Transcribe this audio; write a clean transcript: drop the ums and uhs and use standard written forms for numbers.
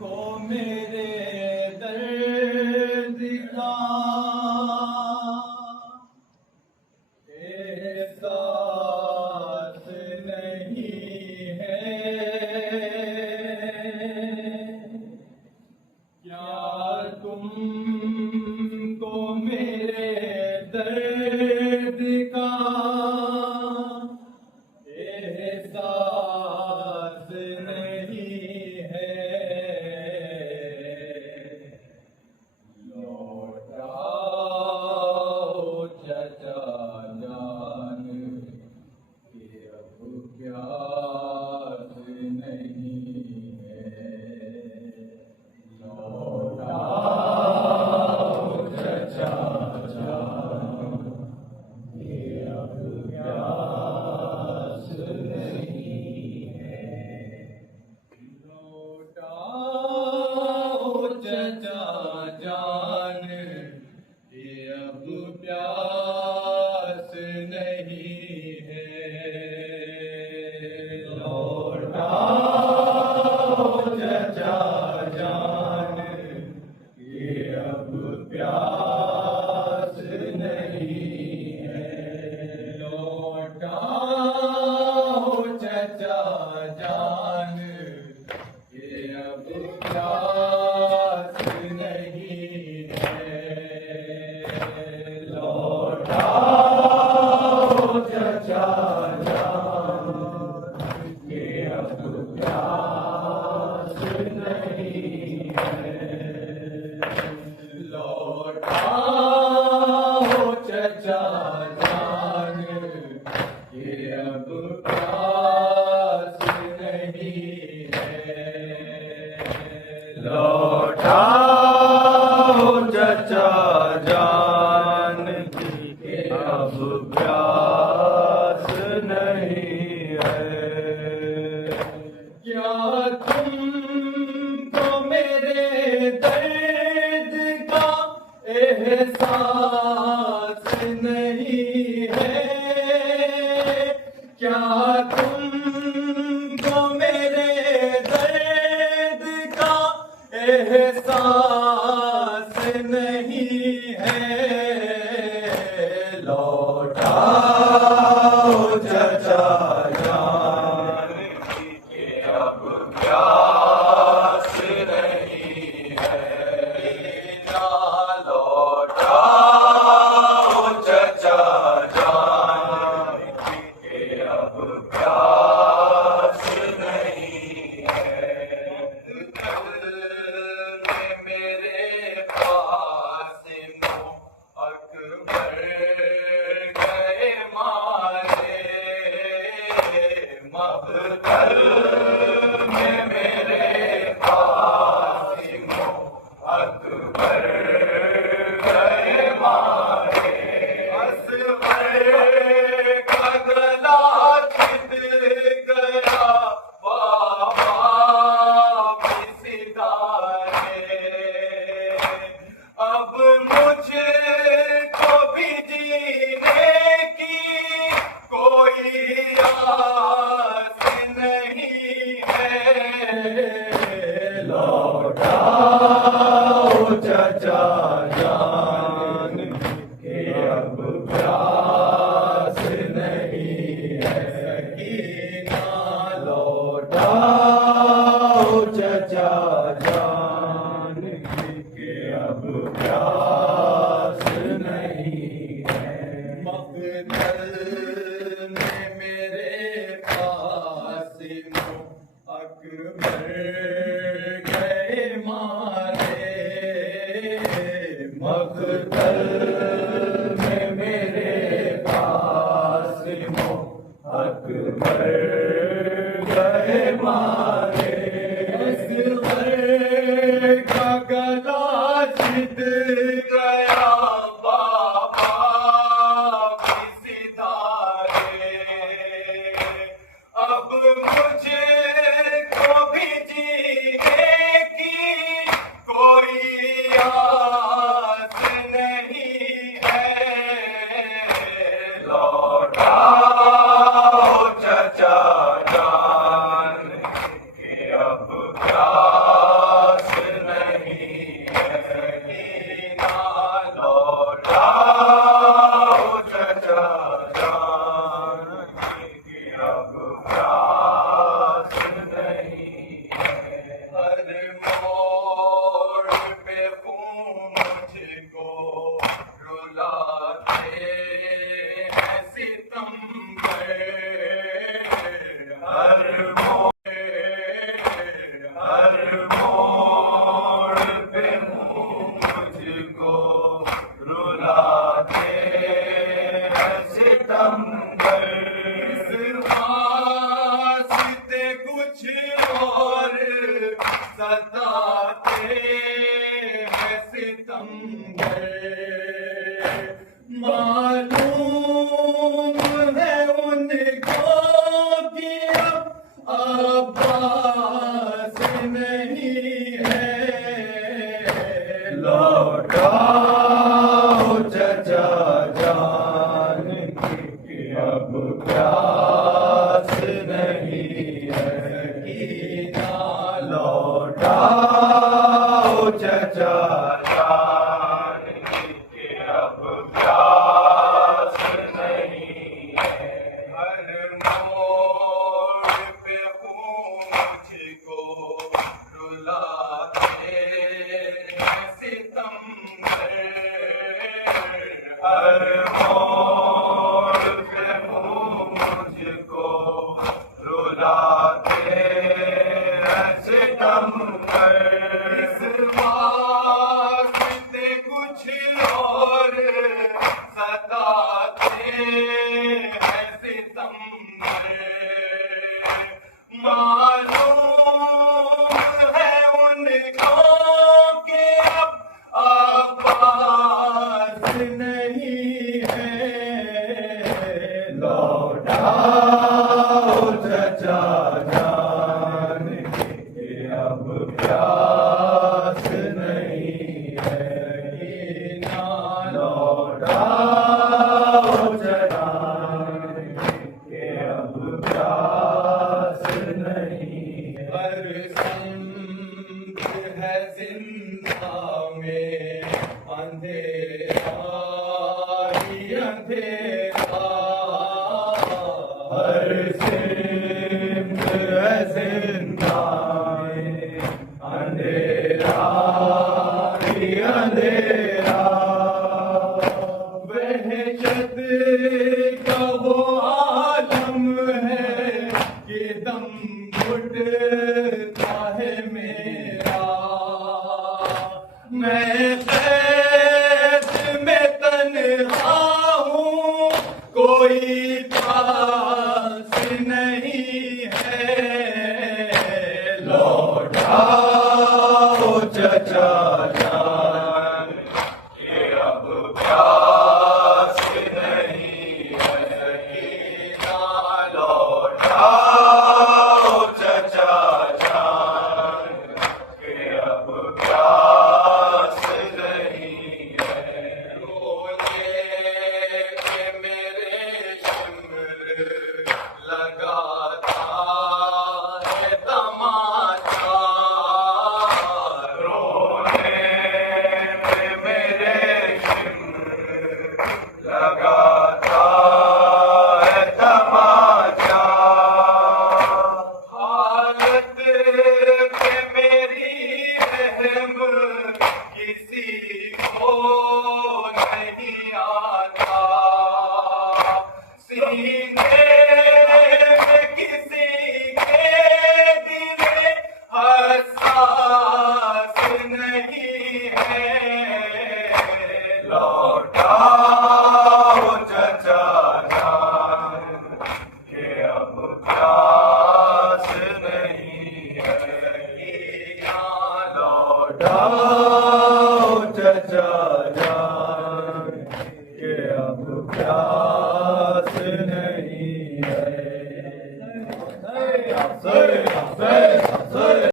को मेरे दर्द का एहसास नहीं है। क्या तुमको मेरे दर्द का एहसास नहीं है। लौटाओ चचा जान के अब प्यास नहीं है। लौटाओ चचा जान के अब प्यास नहीं है। लौटाओ चचा जान के अब प्यास नहीं है। लौटाओ चचा जान के अब प्यास नहीं है। लौटाओ चचा जान के अब प्यास नहीं है। लौटाओ चचा जान के अब प्यास नहीं है। लौटाओ चचा जान के अब प्यास नहीं है। लौटाओ चचा जान के अब प्यास नहीं है। क्या तुमको मेरे दर्द का एहसास नहीं है। क्या तुमको मेरे दर्द का एहसास नहीं है। लौटाओ चचा जान के अब प्यास नहीं है। लौटाओ चचा जान के अब प्यास नहीं है। मेरे पास अकबर गए मारे। मक़तल में मेरे पास अकबर गए मारे। असगर का गला छिद गया बाबा सितारे। अब मुझको भी जीने की कोई आस नहीं है। लौटाओ चचा जान के अब प्यास नहीं है। सकीना लौटाओ चचा जान के अब प्यास नहीं है। मक़तल में मेरे पास अकबर गए मारे। मक़तल में मेरे पास अकबर गए मारे। असगर हर मोड़ पे मुझको रुलाते हैं सितमगर। इस वास्ते कुछ और सताते हैं सितमगर। मालूम है उनको कि अब अब्बास नहीं है। लौटाओ चचा जान की अब प्यास नहीं है। कीना लौटाओ चचा जान की अब प्यास नहीं है। हर मोड़ पे मुझको रुलाते हैं सितमगर। हर मोड़ पे मुझको रुलाते हैं सितमगर। इस वास्ते कुछ और सताते हैं सितमगर। मालूम है उनको कि अब अब्बास नहीं है। लौटाओ चचा जान के अब प्यास नहीं है। कीना लौटाओ चचा के अब प्यास नहीं है। हर संत है जिंदा में अंधेरा ही अंधेरा। हर सिंध है जिंदा में अंधेरा ही अंधेरा। वहशत का वो आलम है कि दम घुटता है मेरा। मैं कैद में तन्हा हूँ, कोई पास नहीं है। लौटाओ चचा जान के अब प्यास नहीं है। कीना लौटाओ चचा जान के अब प्यास नहीं है। रोजे के मेरे शिमर लगाता है तमाचा। रोने पे मेरे शिमर लगाता है तमाचा। हालत पे मेरी रहम किसी को नहीं आता। सीने में किसी के दिल हसास नहीं है। लौटाओ चचा जान के अब प्यास नहीं है। कीना लौटाओ चचा जान